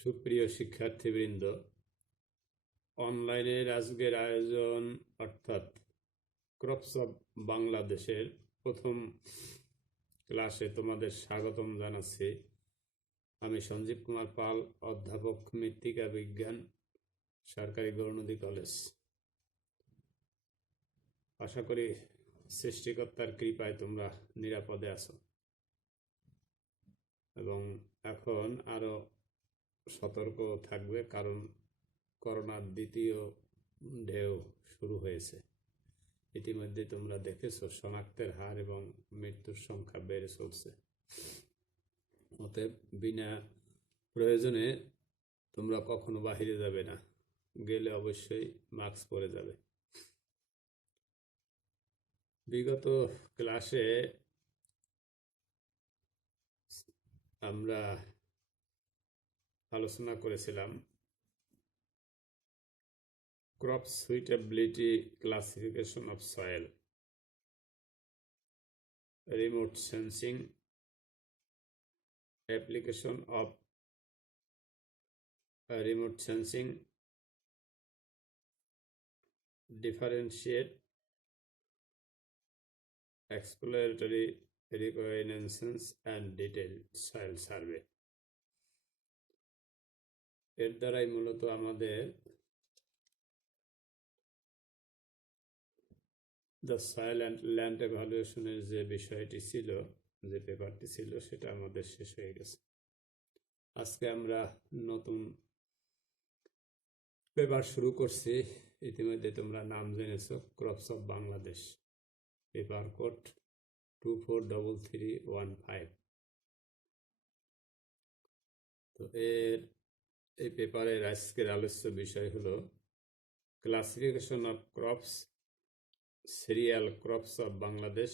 সুপ্রিয় শিক্ষার্থীবৃন্দ, অনলাইনের আজকের আয়োজন অর্থাৎ ক্রপস অফ বাংলাদেশের প্রথম ক্লাসে তোমাদের স্বাগতম জানাচ্ছি। আমি সঞ্জীব কুমার পাল, অধ্যাপক মৃত্তিকা বিজ্ঞান, সরকারি গৌরনদী কলেজ। আশা করি সৃষ্টিকর্তার কৃপায় তোমরা নিরাপদে আছো এবং এখন আরো সতর্ক থাকবে, কারণ করোনার দ্বিতীয় ঢেউ শুরু হয়েছে। ইতিমধ্যে তোমরা দেখেছো শনাক্তের হার এবং মৃত্যুর সংখ্যা বেড়ে চলছে। অতএব বিনা প্রয়োজনে তোমরা কখনো বাহিরে যাবে না, গেলে অবশ্যই মাস্ক পরে যাবে। বিগত ক্লাসে আমরা আলোচনা করেছিলাম crop suitability classification of soil, remote sensing, application of remote sensing, differentiate, exploratory reconnaissance and detailed soil survey। এর দ্বারাই মূলত আমাদের দ্য সয়েল অ্যান্ড ল্যান্ড এভালুয়েশনের যে বিষয়টি ছিল, যে পেপারটি ছিল, সেটা আমাদের শেষ হয়ে গেছে। আজকে আমরা নতুন পেপার শুরু করছি। ইতিমধ্যে তোমরা নাম জেনেছো, crops of Bangladesh, paper code 243315। তো এই পেপারের আজকের আলোচ্য বিষয় হলো classification of crops, cereal crops of Bangladesh,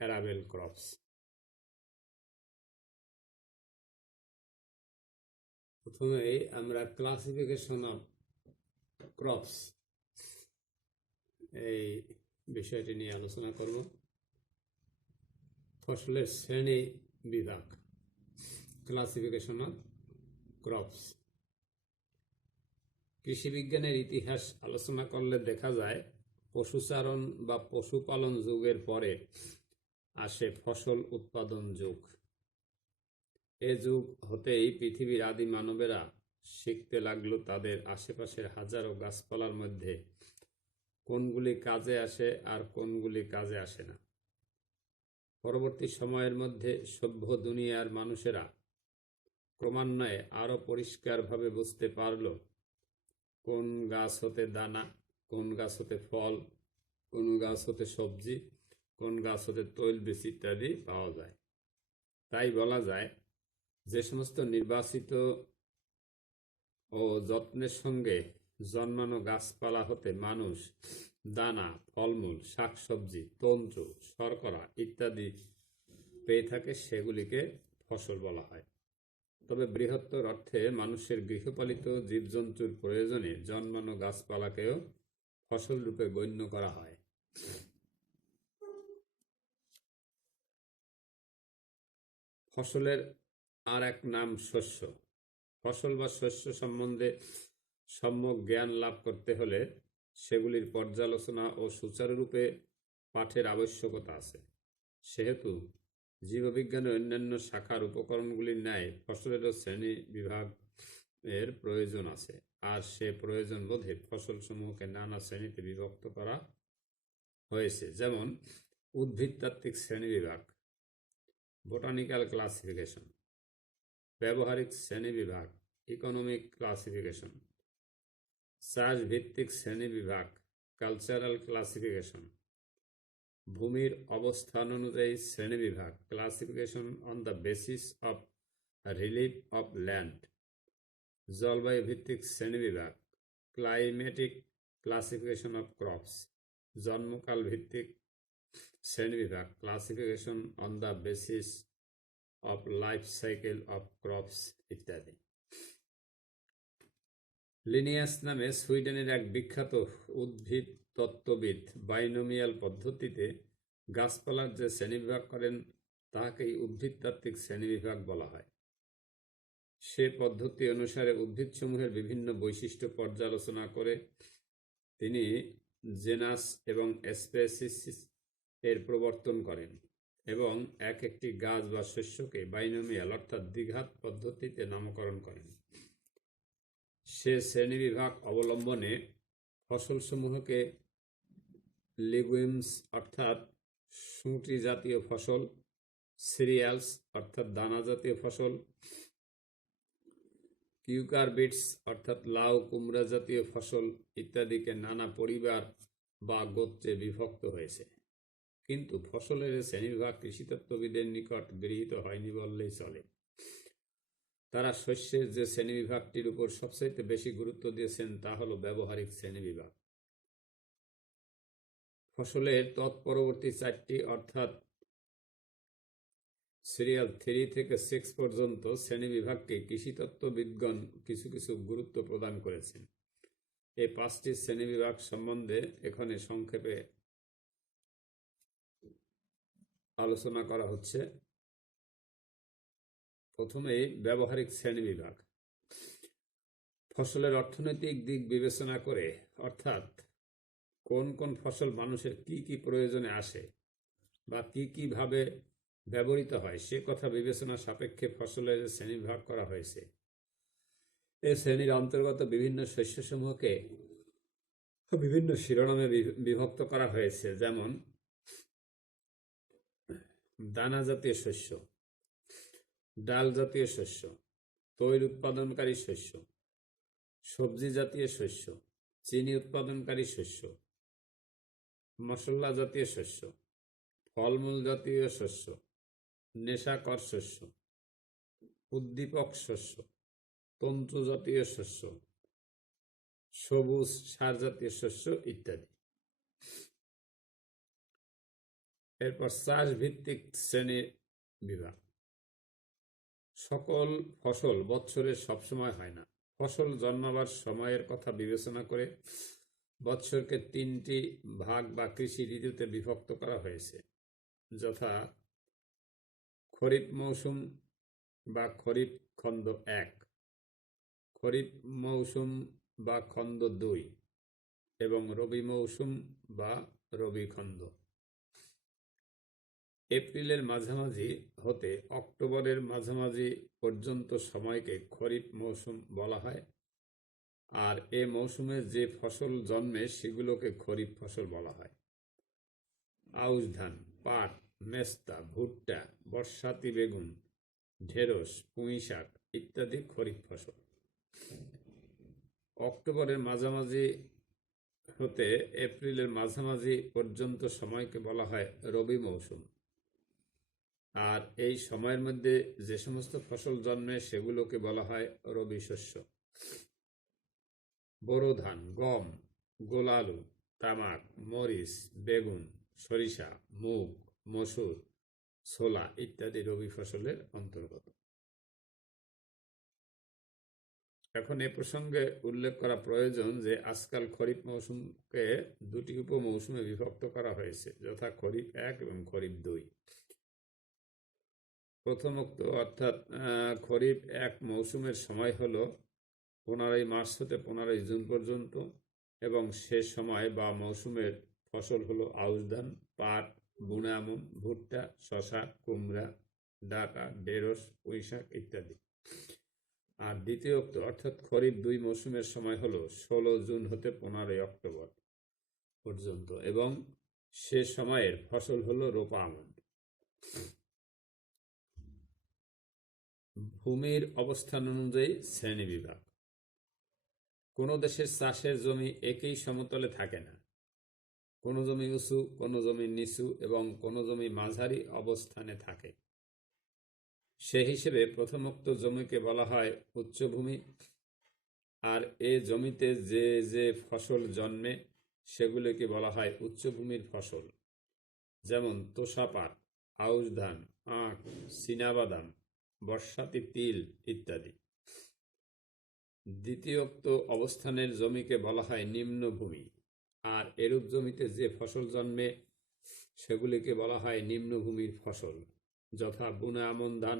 arable crops. প্রথমে আমরা ক্লাসিফিকেশন অফ ক্রপস এই বিষয়টি নিয়ে আলোচনা করব। ফসলের শ্রেণী বিভাগ, ক্লাসিফিকেশন অফ ক্রপস। কৃষি বিজ্ঞানের ইতিহাস আলোচনা করলে দেখা যায় পশুচারণ বা পশুপালন যুগের পরে আসে ফসল উৎপাদন যুগ। এ যুগ হতেই পৃথিবীর আদি মানবেরা শিখতে লাগলো তাদের আশেপাশের হাজারো গাছপালার মধ্যে কোনগুলি কাজে আসে আর কোনগুলি কাজে আসে না। পরবর্তী সময়ের মধ্যে সভ্য দুনিয়ার মানুষেরা ক্রমান্বয়ে আরো পরিষ্কারভাবে বুঝতে পারল কোন গাছ হতে দানা, কোন গাছ হতে ফল, কোন গাছ হতে সবজি, কোন গাছ হতে তৈলবীজ ইত্যাদি পাওয়া যায়। তাই বলা যায় যে সমস্ত নির্বাচিত ও যত্নের সঙ্গে জন্মানো গাছপালা হতে মানুষ দানা, ফলমূল, শাকসবজি, তন্তু, শর্করা ইত্যাদি পেয়ে থাকে, সেগুলিকে ফসল বলা হয়। তবে বৃহত্তর অর্থে মানুষের গৃহপালিত জীবজন্তুর প্রয়োজনে জন্মানো গাছপালাকেও ফসল রূপে গণ্য করা হয়। ফসলের আর এক নাম শস্য। ফসল বা শস্য সম্বন্ধে সম্যক জ্ঞান লাভ করতে হলে সেগুলির পর্যালোচনা ও সুচারুরূপে পাঠের আবশ্যকতা আছে। সেহেতু জীববিজ্ঞানের অন্যান্য শাখার উপকরণগুলির ন্যায় ফসলেরও শ্রেণী বিভাগ এর প্রয়োজন আছে, আর সে প্রয়োজন বোধে ফসলসমূহকে নানা শ্রেণীতে বিভক্ত করা হয়েছে। যেমন উদ্ভিদতাত্ত্বিক শ্রেণী বিভাগ, বোটানিক্যাল ক্লাসিফিকেশন, ব্যবহারিক শ্রেণী বিভাগ, ইকোনমিক ক্লাসিফিকেশন, চাষ ভিত্তিক শ্রেণী বিভাগ, কালচারাল ক্লাসিফিকেশন, ভূমির অবস্থান অনুযায়ী শ্রেণী বিভাগ, classification on the basis of relief of land, জলবায়ু ভিত্তিক শ্রেণী বিভাগ, ক্লাইমেটিক ক্লাসিফিকেশন অফ ক্রপস, জন্মকাল ভিত্তিক শ্রেণী বিভাগ, classification on the basis of life cycle of crops ইত্যাদি। লিনিয়াস নামে সুইডেনের এক বিখ্যাত উদ্ভিদ তত্ত্ববিদ বাইনোমিয়াল পদ্ধতিতে গাছপালার যে শ্রেণীবিভাগ করেন তাহাকেই উদ্ভিদতাত্ত্বিক শ্রেণীবিভাগ বলা হয়। সে পদ্ধতি অনুসারে উদ্ভিদসমূহের বিভিন্ন বৈশিষ্ট্য পর্যালোচনা করে তিনি জেনাস এবং স্পেসিস এর প্রবর্তন করেন এবং এক একটি গাছ বা শস্যকে বাইনোমিয়াল অর্থাৎ দ্বিঘাত পদ্ধতিতে নামকরণ করেন। সে শ্রেণীবিভাগ অবলম্বনে ফসলসমূহকে লিগুইমস অর্থাৎ শুঁটি জাতীয় ফসল, সিরিয়ালস অর্থাৎ দানা জাতীয় ফসল, কিউকারবিটস অর্থাৎ লাউ কুমড়া জাতীয় ফসল ইত্যাদিকে নানা পরিবার বা গোত্রে বিভক্ত হয়েছে। কিন্তু ফসলের শ্রেণীবিভাগ কৃষিতত্ত্ববিদের নিকট গৃহীত হয়নি বললেই চলে। তারা শস্যের যে শ্রেণীবিভাগটির উপর সবচেয়ে বেশি গুরুত্ব দিয়েছেন তা হল ব্যবহারিক শ্রেণীবিভাগ। ফসলের তৎপরবর্তী 4টি অর্থাৎ সিরিয়াল 3 থেকে 6 পর্যন্ত শ্রেণীবিভাগকে কৃষিতত্ত্ববিদগণ কিছু কিছু গুরুত্ব প্রদান করেছেন। এই 5টি শ্রেণীবিভাগ সম্বন্ধে এখানে সংক্ষেপে আলোচনা করা হচ্ছে। প্রথমেই ব্যবহারিক শ্রেণীবিভাগ। ফসলের অর্থনৈতিক দিক বিবেচনা করে, অর্থাৎ কোন কোন ফসল মানুষের কি কি প্রয়োজনে আসে বা কি কিভাবে ব্যবহৃত হয় সে কথা বিবেচনা সাপেক্ষে ফসলের শ্রেণীবিভাগ করা হয়েছে। এই শ্রেণীর অন্তর্গত বিভিন্ন শস্যসমূহকে বিভিন্ন শিরোনামে বিভক্ত করা হয়েছে, যেমন দানা জাতীয় শস্য, ডাল জাতীয় শস্য, তৈল উৎপাদনকারী শস্য, সবজি জাতীয় শস্য, চিনি উৎপাদনকারী শস্য, মশলা জাতীয় শস্য, ফলমূল জাতীয় শস্য, নেশাকর শস্য, উদ্দীপক শস্য, তন্তু জাতীয় শস্য, সবুজ সার জাতীয় শস্য ইত্যাদি। এরপর চাষ ভিত্তিক শ্রেণী বিভাগ। সকল ফসল বৎসরের সবসময় হয় না। ফসল জন্মাবার সময়ের কথা বিবেচনা করে বৎসরকে 3টি ভাগ বা কৃষি ঋতুতে বিভক্ত করা হয়েছে, যথা খরিফ মৌসুম বা খরিফ খণ্ড 1, খরিফ মৌসুম বা খণ্ড 2 এবং রবি মৌসুম বা রবি খণ্ড। এপ্রিলের মাঝামাঝি হতে অক্টোবরের মাঝামাঝি পর্যন্ত সময়কে খরিফ মৌসুম বলা হয়, আর এ মৌসুমে যে ফসল জন্মে সেগুলোকে খরিফ ফসল বলা হয়। আউশ ধান, পাট, মেস্তা, ভুট্টা, বর্ষাতি বেগুন, ঢেঁড়স, পুঁই শাক ইত্যাদি খরিফ ফসল। অক্টোবরের মাঝামাঝি হতে এপ্রিলের মাঝামাঝি পর্যন্ত সময়কে বলা হয় রবি মৌসুম, আর এই সময়ের মধ্যে যে সমস্ত ফসল জন্মে সেগুলোকে বলা হয় রবি শস্য। বোরো ধান, গম, গোলালু, তামাক, মরিচ, বেগুন, সরিষা, মুগ, মসুর, ছোলা ইত্যাদি রবি ফসলের অন্তর্গত। এখন এ প্রসঙ্গে উল্লেখ করা প্রয়োজন যে আজকাল খরিফ মৌসুমকে 2টি উপমৌসুমে বিভক্ত করা হয়েছে, যথা খরিফ 1 এবং খরিফ 2। প্রথমোক্ত অর্থাৎ খরিফ 1 মৌসুমের সময় হল 15 মার্চ হতে 15 জুন পর্যন্ত, এবং সে সময় বা মৌসুমের ফসল হলো আউশ ধান, পাট, বুনে আমন, ভুট্টা, শশা, কুমড়া, ডাঁটা, ঢেঁড়স, পুঁই শাক ইত্যাদি। আর দ্বিতীয়োক্ত অর্থাৎ খরিফ 2 মৌসুমের সময় হলো 16 জুন হতে 15 অক্টোবর পর্যন্ত, এবং সে সময়ের ফসল হলো রোপা আমন। ভূমির অবস্থান অনুযায়ী শ্রেণীবিভাগ। কোনো দেশের চাষের জমি একই সমতলে থাকে না। কোনো জমি উঁচু, কোনো জমি নিচু এবং কোনো জমি মাঝারি অবস্থানে থাকে। সে হিসেবে প্রথমোক্ত জমিকে বলা হয় উচ্চভূমি, আর এ জমিতে যে যে ফসল জন্মে সেগুলোকে বলা হয় উচ্চভূমির ফসল, যেমন তোষাপাট, আউশ ধান, আখ, চীনাবাদাম, বর্ষাতি তিল ইত্যাদি। দ্বিতীয়োক্ত অবস্থানের জমিকে বলা হয় নিম্নভূমি, আর এরূপ জমিতে যে ফসল জন্মে সেগুলিকে বলা হয় নিম্নভূমির ফসল, যথা বুনে আমন ধান,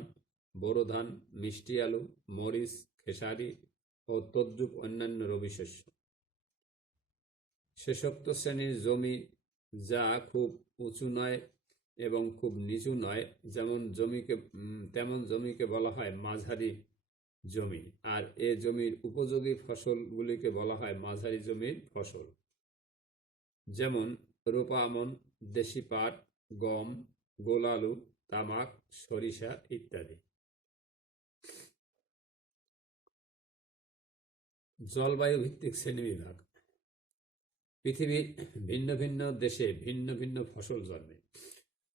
বোরো ধান, মিষ্টি আলু, মরিচ, খেসারি ও তদ্রূপ অন্যান্য রবি শস্য। শেষোক্ত শ্রেণীর জমি যা খুব উঁচু নয় এবং খুব নিচু নয় তেমন জমিকে বলা হয় মাঝারি জমি, আর এ জমির উপযোগী ফসলগুলিকে বলা হয় মাঝারি জমির ফসল, যেমন রোপা আমন, দেশি পাট, গম, গোল আলু, তামাক, সরিষা ইত্যাদি। জলবায়ু ভিত্তিক শ্রেণীবিভাগ। পৃথিবীর ভিন্ন ভিন্ন দেশে ভিন্ন ভিন্ন ফসল জন্মে।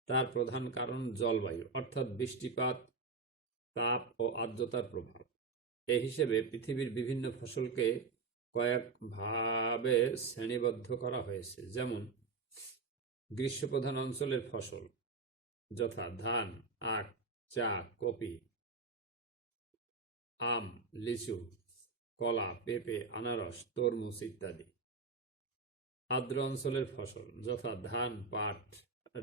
তার প্রধান কারণ জলবায়ু, অর্থাৎ বৃষ্টিপাত, তাপ ও আর্দ্রতার প্রভাব। এই হিসেবে পৃথিবীর বিভিন্ন ফসলকে কয়েকভাবে শ্রেণীবদ্ধ করা হয়েছে, যেমন গ্রীষ্মপ্রধান অঞ্চলের ফসল যথা ধান, আখ, চা, কফি, আম, লিচু, কলা, পেঁপে, আনারস, তরমুজ ইত্যাদি। আর্দ্র অঞ্চলের ফসল যথা ধান, পাট,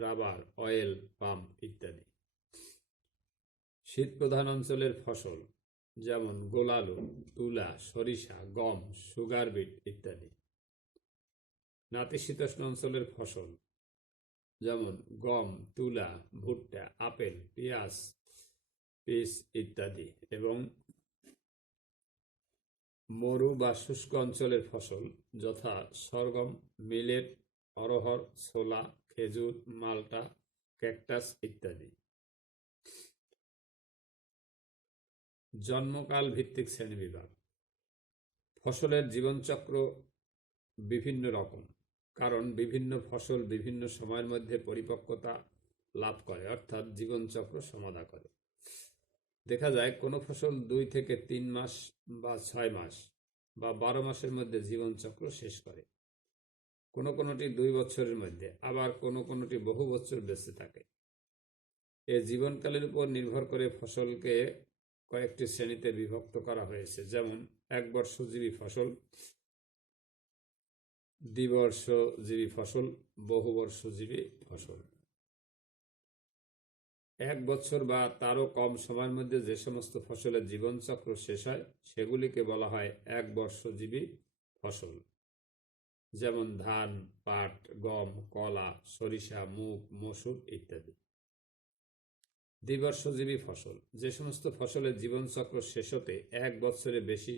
রাবার, অয়েল পাম ইত্যাদি। শীত প্রধান অঞ্চলের ফসল যেমন গোল আলু, তুলা, সরিষা, গম, সুগার বিট ইত্যাদি। নাতিশীতোষ্ণ অঞ্চলের ফসল যেমন গম, তুলা, ভুট্টা, আপেল, পেঁয়াজ, পিস ইত্যাদি। এবং মরু বা শুষ্ক অঞ্চলের ফসল যথা সরগম, মিলেট, অরহর, ছোলা, খেজুর, মাল্টা, ক্যাকটাস ইত্যাদি। জন্মকাল ভিত্তিক শ্রেণীবিভাগ। ফসলের জীবনচক্র বিভিন্ন রকম, কারণ বিভিন্ন ফসল বিভিন্ন সময়ের মধ্যে পরিপক্কতা লাভ করে, অর্থাৎ জীবনচক্র সমাধা করে। দেখা যায় কোনো ফসল 2 থেকে 3 মাস বা 6 মাস বা 12 মাসের মধ্যে জীবনচক্র শেষ করে। কোনোটি 2 বছরের মধ্যে, আবার কোনোটি বহু বছর বেঁচে থাকে। এ জীবনকালের উপর নির্ভর করে ফসলকে কয়েকটি শ্রেণীতে বিভক্ত করা হয়েছে, যেমন একবর্ষজীবী ফসল, দ্বিবর্ষজীবী ফসল, বহুবর্ষজীবী ফসল। 1 বছর বা তারও কম সময়ের মধ্যে যে সমস্ত ফসলের জীবনচক্র শেষ হয় সেগুলিকে বলা হয় একবর্ষজীবী ফসল, যেমন ধান, পাট, গম, কলা, সরিষা, মুগ, মসুর ইত্যাদি। দ্বিবর্ষজীবী ফসল, যে সমস্ত ফসলের জীবনচক্র শেষ হতে 1 বছরের বেশি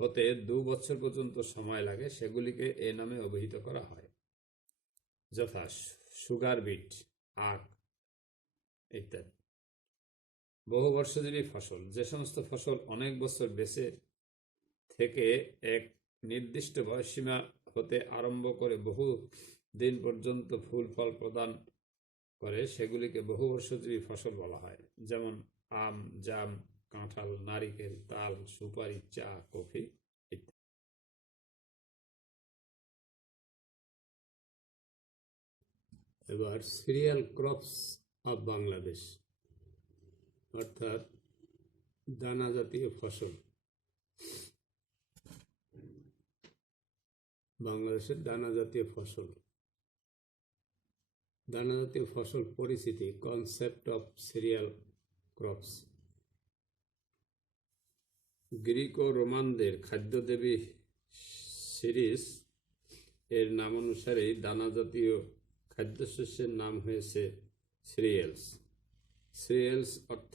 হতে 2 বছর পর্যন্ত সময় লাগে সেগুলিকে এ নামে অভিহিত করা হয়, যথা সুগার বিট, আখ ইত্যাদি। বহুবর্ষজীবী ফসল, যে সমস্ত ফসল অনেক বছর বেঁচে থেকে এক নির্দিষ্ট বয়সসীমা হতে আরম্ভ করে বহু দিন পর্যন্ত ফুল ফল প্রদান করে সেগুলিকে বহুবর্ষজীবী ফসল বলা হয়, যেমন আম, জাম, কাঁঠাল, নারিকেল, তাল, সুপারি, চা, কফি ইত্যাদি। এবার সিরিয়াল ক্রপস অফ বাংলাদেশ, অর্থাৎ দানা জাতীয় ফসল। বাংলাদেশের দানা জাতীয় ফসল। দানা জাতীয় ফসল পরিচিতি, concept of cereal crops. Greek ও রোমানদের খাদ্যদেবী সিরিস এর নাম অনুসারে দানা জাতীয় খাদ্যশস্যের নাম হয়েছে সিরিয়ালস। সিরিয়ালস অর্থ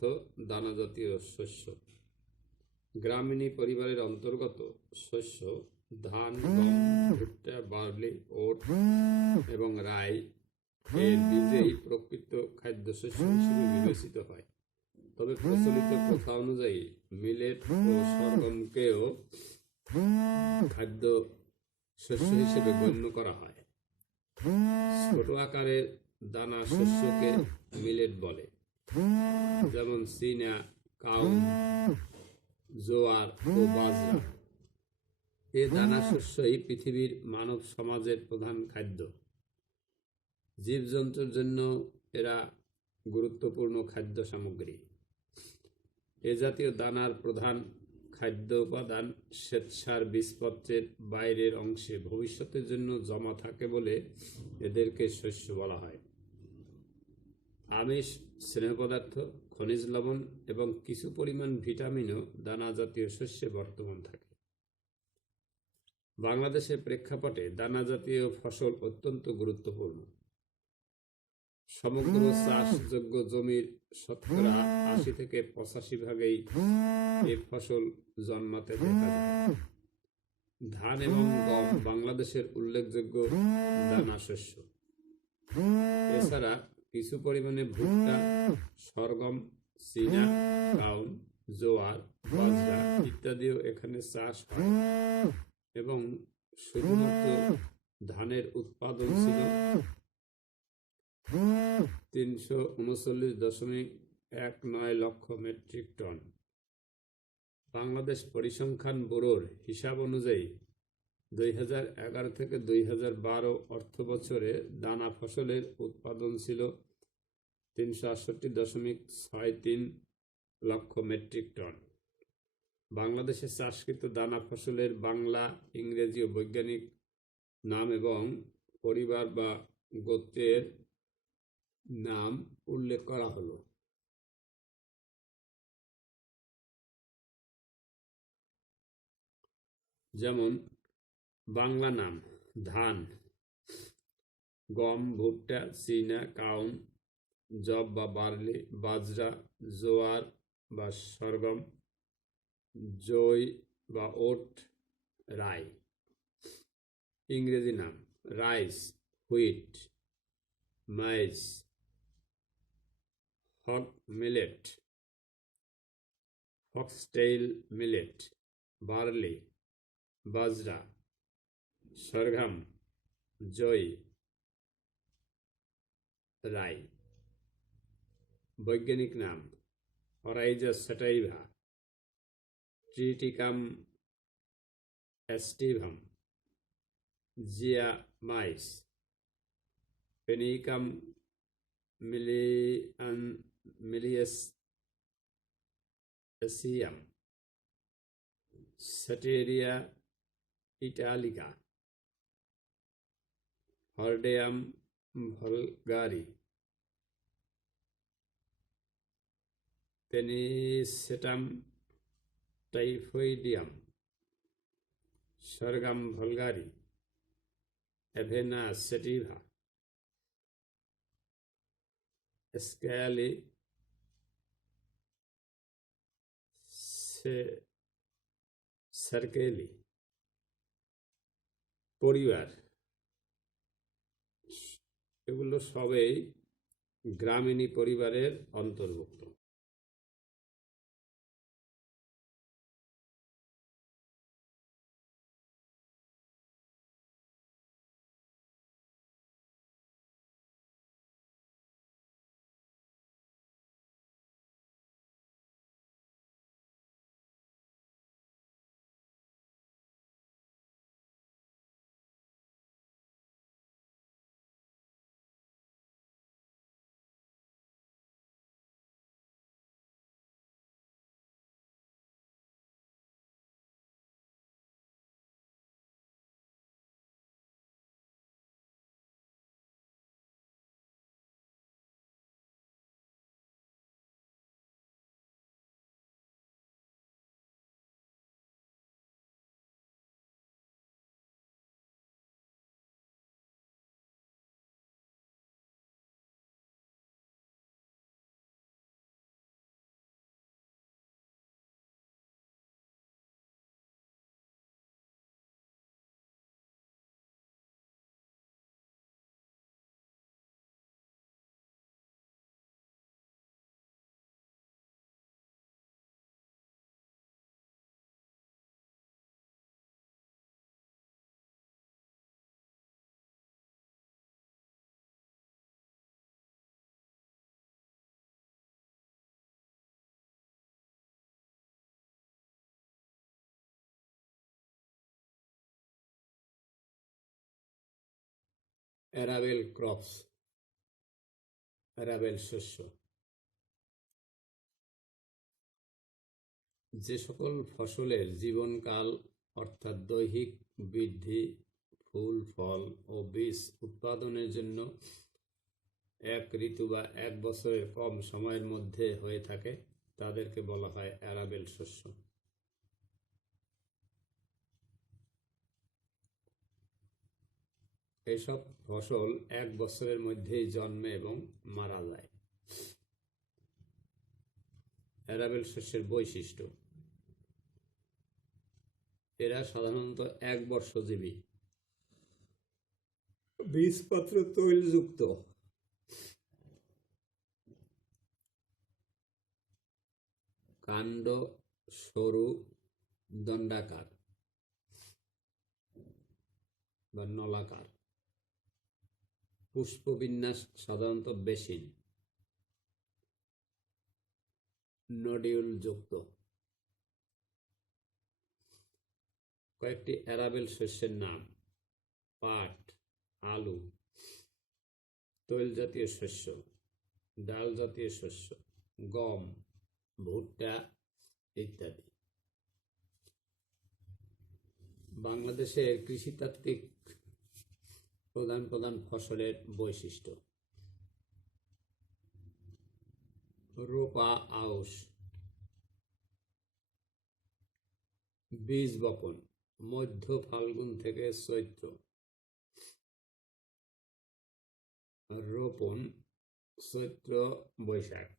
দানা জাতীয় শস্য। গ্রামীণী পরিবারের অন্তর্গত শস্য ধান, গম, ভুট্টা, বার্লি, ওট এবং রাই এর বীজেই প্রকৃত খাদ্যশস্য হিসেবে বিবেচিত হয়। তবে প্রচলিত প্রথা অনুযায়ী মিলেট ও সরগমকেও খাদ্য শস্য হিসেবে গণ্য করা হয়। ছোট আকারের দানা শস্যকে মিলেট বলে, যেমন চীনা, কাউন, জোয়ার ও বাজরা। এ দানা শস্যই পৃথিবীর মানব সমাজের প্রধান খাদ্য। জীবজন্তুর জন্য এরা গুরুত্বপূর্ণ খাদ্য সামগ্রী। এ জাতীয় দানার প্রধান খাদ্য উপাদান শ্বেতসার বীজপত্রের বাইরের অংশে ভবিষ্যতের জন্য জমা থাকে বলে এদেরকে শস্য বলা হয়। আমিষ, স্নেহ পদার্থ, খনিজ লবণ এবং কিছু পরিমাণ ভিটামিনও দানা জাতীয় শস্যে বর্তমান থাকে। বাংলাদেশের প্রেক্ষাপটে দানা জাতীয় ফসল অত্যন্ত গুরুত্বপূর্ণ। সমগ্র চাষযোগ্য জমির শতকরা ৮০ থেকে ৮৫ ভাগেই এই ফসল জন্মাতে দেখা যায়। ধান এবং গম বাংলাদেশের উল্লেখযোগ্য দানা শস্য। এছাড়া কিছু পরিমাণে ভুট্টা, সরগম, চীনা, কাউন, জোয়ার, বাজরা ইত্যাদিও এখানে চাষ হয় এবং শুধুমাত্র ধানের উৎপাদন ছিল ৩৩৯.১৯ লক্ষ মেট্রিক টন। বাংলাদেশ পরিসংখ্যান ব্যুরোর হিসাব অনুযায়ী ২০১১ থেকে ২০১২ অর্থ বছরে দানা ফসলের উৎপাদন ছিল ৩৬৮.৬৩ লক্ষ মেট্রিক টন। বাংলাদেশে চাষকৃত দানা ফসলের বাংলা, ইংরেজি ও বৈজ্ঞানিক নাম এবং পরিবার বা গোত্রের নাম উল্লেখ করা হলো। যেমন বাংলা নাম: ধান, গম, ভুট্টা, চীনা, কাউন, জব বা বার্লি, বাজরা, জোয়ার বা সরগম, জই বা ওট, রাই। ইংরেজি নাম: rice, wheat, maize, hog millet, foxtail millet, barley, bajra, sorghum, জই, রাই। বৈজ্ঞানিক নাম: অরাইজা স্যাটাইভা, ট্রিটিকাম এস্টিভাম, জিয়া মাইস, পেনিকাম মিলিয়েসিয়াম, স্যাটেরিয়া ইটালিকা, হর্ডেয়াম ভলগারি, পেনিসেটাম টাইফয়েডিয়াম, সরগম ভলগারি, এভেনা সেটিভা, স্ক্যালি সার্কেলি। পরিবার: এগুলো সবই গ্রামীণী পরিবারের অন্তর্ভুক্ত। অ্যারাবেল ক্রপস, অ্যারাবেল শস্য। যে সকল ফসলের জীবনকাল অর্থাৎ দৈহিক বৃদ্ধি, ফুল, ফল ও বীজ উৎপাদনের জন্য এক ঋতু বা এক বছরের কম সময়ের মধ্যে হয়ে থাকে তাদেরকে বলা হয় অ্যারাবেল শস্য। এসব ফসল এক বছরের মধ্যেই জন্মে এবং মারা যায়। অ্যারাবেল শস্যের বৈশিষ্ট্য: এরা সাধারণত এক বর্ষজীবী, বীজপত্র তৈলযুক্ত, কাণ্ড সরু দণ্ডাকার বা নলাকার, পুষ্পবিন্যাস সাধারণত বেসিন, নডিউলযুক্ত। কয়েকটি অ্যারাবেল শস্যের নাম: পাট, আলু, তৈল জাতীয় শস্য, ডাল জাতীয় শস্য, গম, ভুট্টা ইত্যাদি। বাংলাদেশের কৃষিতাত্ত্বিক প্রধান প্রধান ফসলের বৈশিষ্ট্য: রোপা আউশ, বীজ বপন মধ্য ফাল্গুন থেকে চৈত্র, রোপণ চৈত্র বৈশাখ,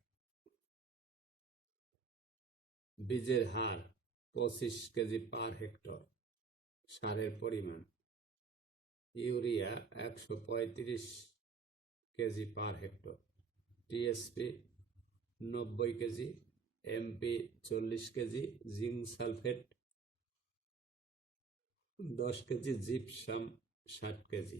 বীজের হার 25 কেজি পার হেক্টর, সারের পরিমাণ: urea 135 KG per hectare, TSP 90 KG, MP 40 KG, zinc sulphate 10 KG, gypsum 60 KG.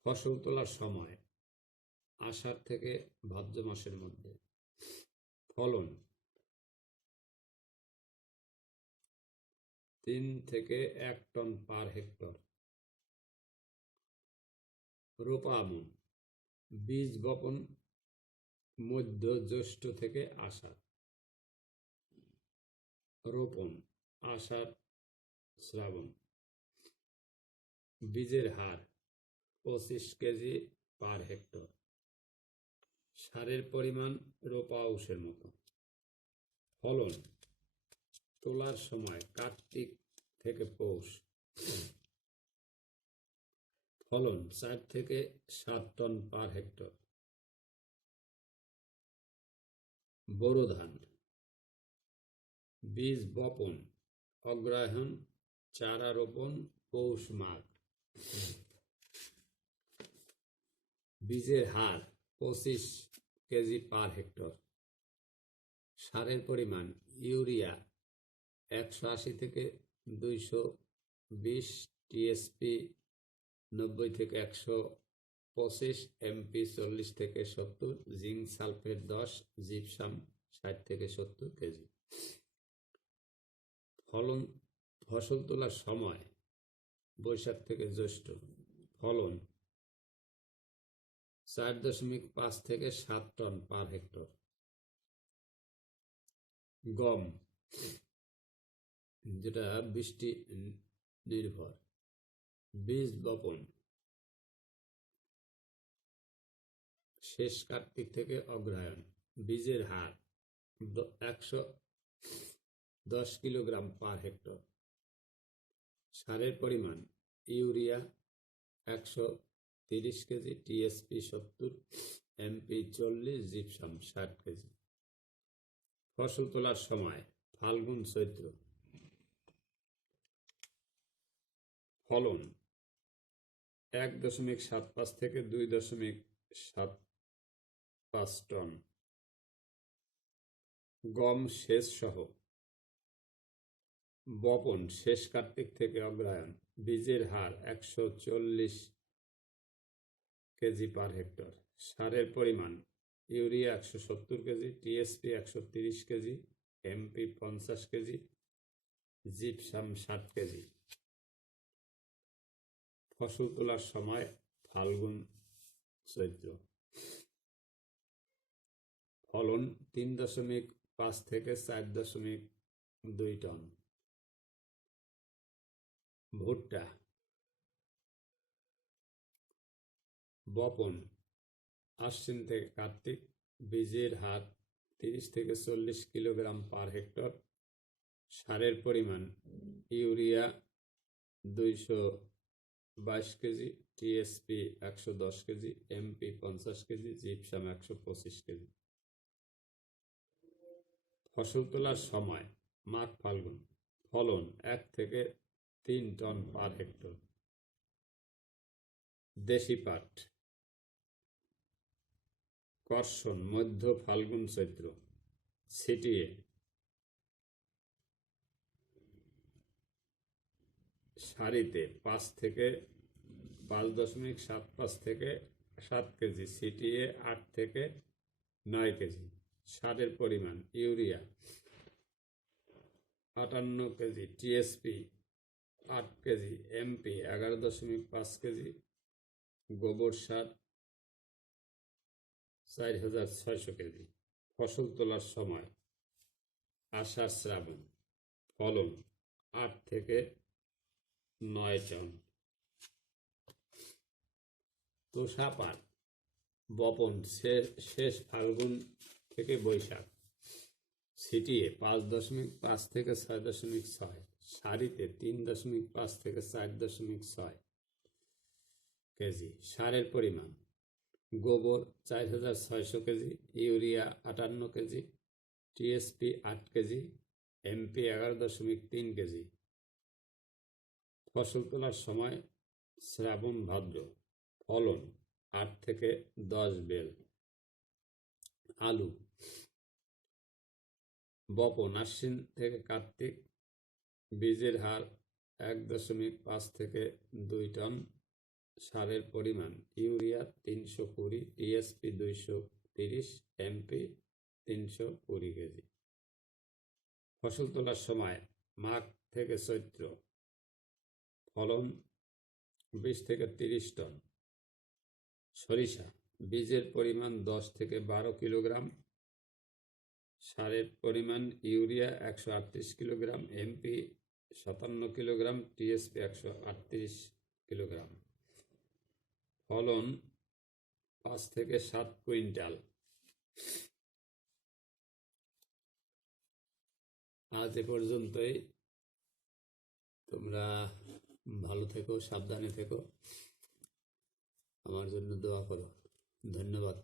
ফসল তোলার সময়: আষাঢ় থেকে ভাদ্র মাসের মধ্যে। ফলন: 3 থেকে 1 টন পার হেক্টর। রোপা আমন: বীজ বপন মধ্য জ্যৈষ্ঠ থেকে আষাঢ়, রোপণ আষাঢ় শ্রাবণ। বীজের হার 25 কেজি পার হেক্টর, সারের পরিমাণ রোপা আউশের মতো। ফলন: তোলার সময় কার্তিক থেকে পৌষ। ফলন 4 থেকে 7 টন পার হেক্টর। বোরো ধান: বীজ বপন অগ্রহায়ণ, চারা রোপণ পৌষ মাঘ। বীজের হার 25 কেজি পার হেক্টর, সারের পরিমাণ ইউরিয়া 180 থেকে 220, টিএসপি 90 থেকে 125, এমপি 40 থেকে 70, জিঙ্ক সালফেট 10, জিপসাম 60 থেকে 70 কেজি। ফসল তোলার সময়: বৈশাখ থেকে জ্যৈষ্ঠ। ফলন: 4.5 থেকে 7 টন পার হেক্টর। গম, যেটা বৃষ্টি নির্ভর। বীজ বপন শেষ কার্তিক থেকে অগ্রহায়ণ। বীজের হার 110 কিলোগ্রাম পার হেক্টর। সারের পরিমাণ urea 130 KG, TSP 70, MP 40, gypsum 60 KG. ফসল তোলার সময়: ফাল্গুন চৈত্র। ফলন: 1.75 থেকে 2.75 টন। গম সেচ সহ। বপন শেষ কার্তিক থেকে অগ্রহায়ণ। বীজের হার 140 কেজি পার হেক্টর। সারের পরিমাণ urea 170 KG, TSP 130 KG, MP 50 KG, gypsum 60 KG. ফসল তোলার সময়: ফাল্গুন চৈত্র। ফলন 3.5 থেকে 4.2 টন। ভুট্টা বপন আশ্বিন থেকে কার্তিক, বীজের হার 30 থেকে 40 কিলোগ্রাম পার হেক্টর, সারের পরিমাণ urea 222 KG, TSP 110 KG, MP 50 KG, gypsum 125 KG. ফসল তোলার সময় মাঘ ফাল্গুন, ফলন 1 থেকে 3 টন পার হেক্টর। দেশি পাট কর্ষণ মধ্য ফাল্গুন চৈত্র, ছিটিয়ে সারিতে 5.75 থেকে 7 কেজি, ছিটিয়ে 8 থেকে 9 কেজি। সারের পরিমাণ urea 58 KG, TSP 8 KG, MP 11.5 KG, গোবর সার 4600 কেজি। ফসল তোলার সময় আষাঢ় শ্রাবণ, ফলন 8 থেকে 9 টন। তোষা পাট বপন শেষ ফাল্গুন থেকে বৈশাখ, ছিটিয়ে 5.5 থেকে 6.6, সারিতে 3.5 থেকে 4.6 কেজি। সারের পরিমাণ গোবর 4600 KG, urea 58 KG, TSP 8 KG, MP 11.3 KG. ফসল তোলার সময় শ্রাবণ ভাদ্র, ফলন 8 থেকে 10 বেল। আলু বপন আশ্বিন থেকে কার্তিক, বীজের হার 1.5 থেকে 2 টন, সারের পরিমাণ ইউরিয়া 320, টিএসপি 230, এমপি 320 কেজি। ফসল তোলার সময় মাঘ থেকে চৈত্র, ফলন 20 থেকে 30 টন। সরিষা বীজের পরিমাণ 10 থেকে 12 কিলোগ্রাম, সারের পরিমাণ urea 138 kilogram, MP 57 kilogram, TSP 138 kilogram. ফলন 5 থেকে 7 কুইন্টাল। আজ এ পর্যন্তই। তোমরা ভালো থেকো, সাবধানে থেকো, আমার জন্য দোয়া করো। ধন্যবাদ।